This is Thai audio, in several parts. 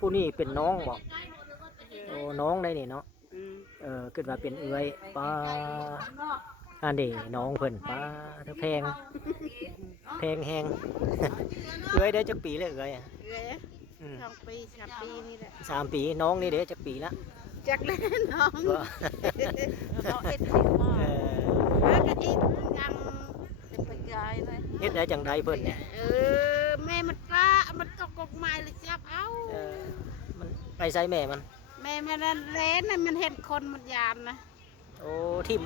ผู้นี้เป็นน้องบอกโอ้น้องได้นี่เนาะเกิดมาเป็นเอื้อยป้าอันนี้น้องเพิ่นป้าถ้าแพงแฮง เอื้อยได้จักปีเลยเอื้อยอ่ะ2 ปี 3 ปีนี่แหละ3 ปีน้องนี่เด้จักปีละ จักเล่นน้องเขาเอ็ดก็อีกยังเป็นปัจจัยเลยเฮ็ดได้จังไดเพิ่นเนี่ยแม่มันปลามันตกกกไม้เลยจับเอามันไปใส่แม่มันแม่มันเล่นน่ะมันเห็นคนมันยามนะโอ้ทิ่ม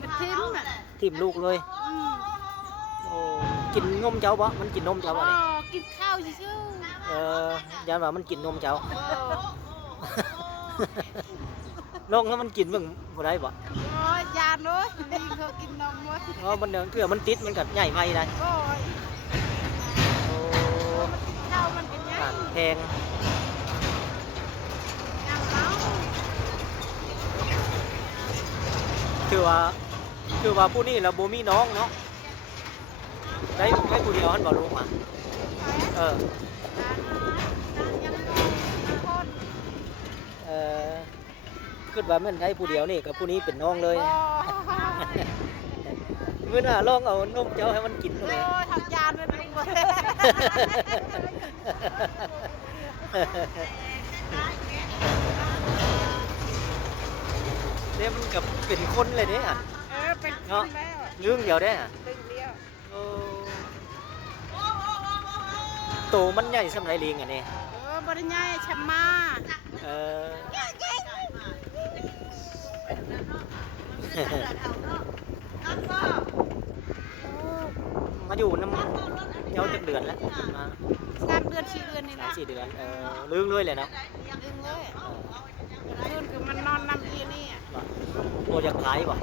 มันทิ่มลูกเลยโอ้กินนมเจ้าบ่มันกินนมเจ้าบ่นี่กินข้าวซื่ยามว่ามันกินนมเจ้าลองให้มันกินเบิ่งบ่ได้บ่ยามเอ้ยลิงเขากินนมหมดมันเถื่อมันติดมันก็ใหญ่ไวได้โอ้มันกินข้าวมันก็ใหญ่แพงคือว่าผู้นี้เราบ่มีน้องเนาะได้ผู้เดียวหันบ่ลูกอ่ะคิดว่ามันได้ผู้เดียวนี่กับผู้นี้เป็นน้องเลยเมื่อน่ะลองเอานมเจ้าให้มันกินเลยทำจานไปดูหมดเนี่ยมันกับเป็นคนเลยเนี่ยเป็นคนแล้วเรื่องเดียวได้อะโตมันใหญ่สำหรับลิงอ่ะนี่บริญญาชัมมามาอยู่น้ำเจ้าจะเดือนแล้วมา3 เดือน 4 เดือนนี่แหละ4 เดือนลื่นเลยเลยเนาะลื่นเลยลื่นคือมันนอนน้ำที่นี่โอ้จะขายป่ะ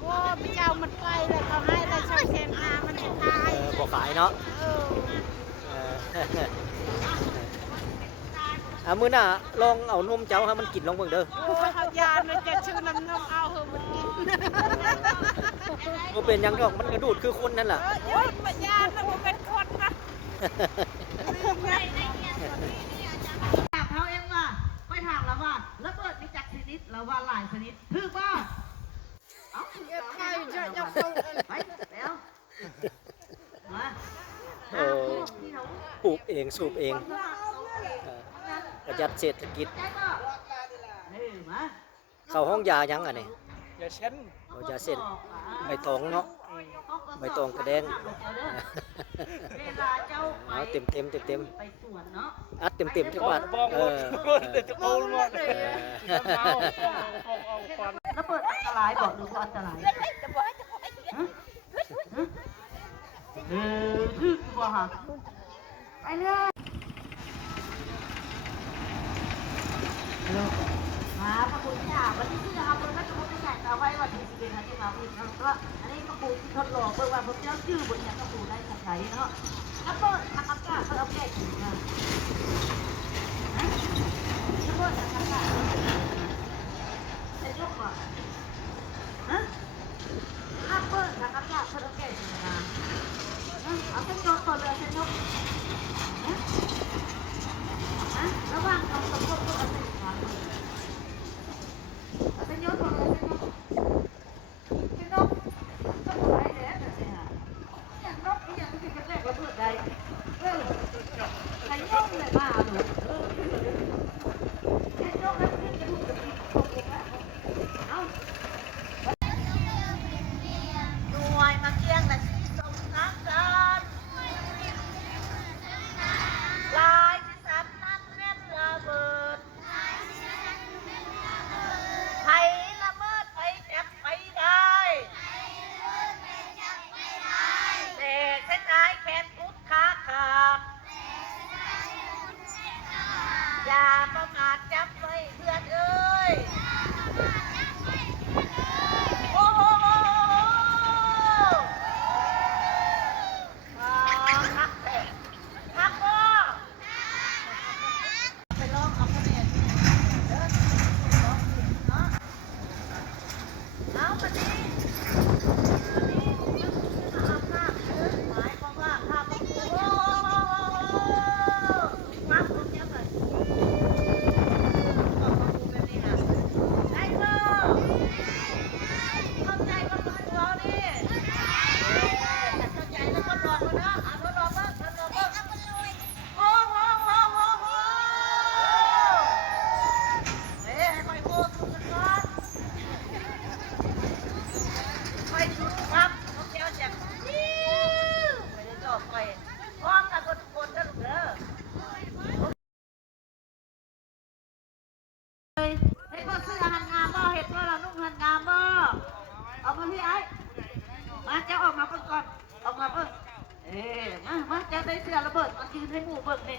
โอ้พี่เจ้ามันไปเลยเขาให้เลยช่วยเซนนามันจะขายบ่ขายเนาะมื้อหน้าลองเอานมเจ้าให้มันกินลองเบิ่งเด้อโอ้เขายามันจะชื่อน้ำนมเอาเฮมันกินบ่เป็นหยังดอกมันกระดูดคือคนนั่นแหละโอ้ยมันยาแล้วมันเป็นคนนะเขาเองว่าไปถามแล้วว่าระเบิดมีจักชนิดแล้วว่าหลายชนิดถือว่าเอาใครจะยกตัวไปแล้วปลูกเองสูบเองประหยัดเศรษฐกิจเข้าห้องยายังอ่ะนี่ยาเช่นยาเส้นใบตองเนาะใบตองกระแดงเต็มอัดเต็มทุกวันแล้วเปิดอันตรายบอกหรือว่าอันตรายคือว่าฮะไปเลยมาพระคุณจ้าวันที่เราเอาพระคุณจะใส่เอาไว้วันที่11นะที่มาอีกแล้วก็อันนี้พระคุณที่ทดลองเพื่อว่าพระเจ้าชื่อบนเนี่ยพระคุณได้จากไหนเนาะแล้วก็ทำอากาศเขาเอาแก้ถึงนะแล้วก็ทำอากาศจะยกก่อนฮะแล้วก็ทำอากาศเขาเอาแก้ถึงนะเอาเส้นยกก่อนเลยเส้นยกระหว่างเอาตะโพกก็เอาเส้นขาเอาเส้นยกก่อนเลยเส้นยกก็ตัวไหนเด็ดใช่ไหมอย่างนกอย่างที่เป็นแรกเราเปิดได้ใครยกเลยมาหนูเส้นยกแล้วที่จะถูกตีตกลงแล้วเอาด้วยมาเกี่ยงและสีส้มน้ำตาลลายที่สันนั้นเล่นระเบิดไผ่ละเมิดไปจับไปได้แต่เส้นได้แขนพุทธขาขาด ยืนให้หมู่เบิ่งนี่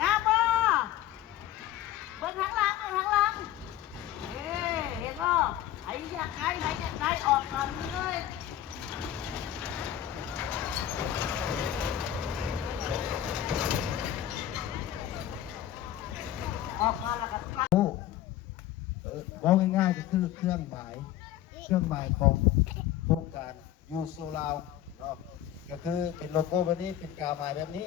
งามบ่เบิ่งทั้งหลังเลยทั้งหลังเห็นบ่ไอ้อยากได้ออกก่อนเลยออกมาแล้วก็ ว่าง่ายๆก็คือเครื่องหมายของโครงการยูโซลาวเนาะก็คือเป็นโลโก้แบบนี้เป็นกาหมายแบบนี้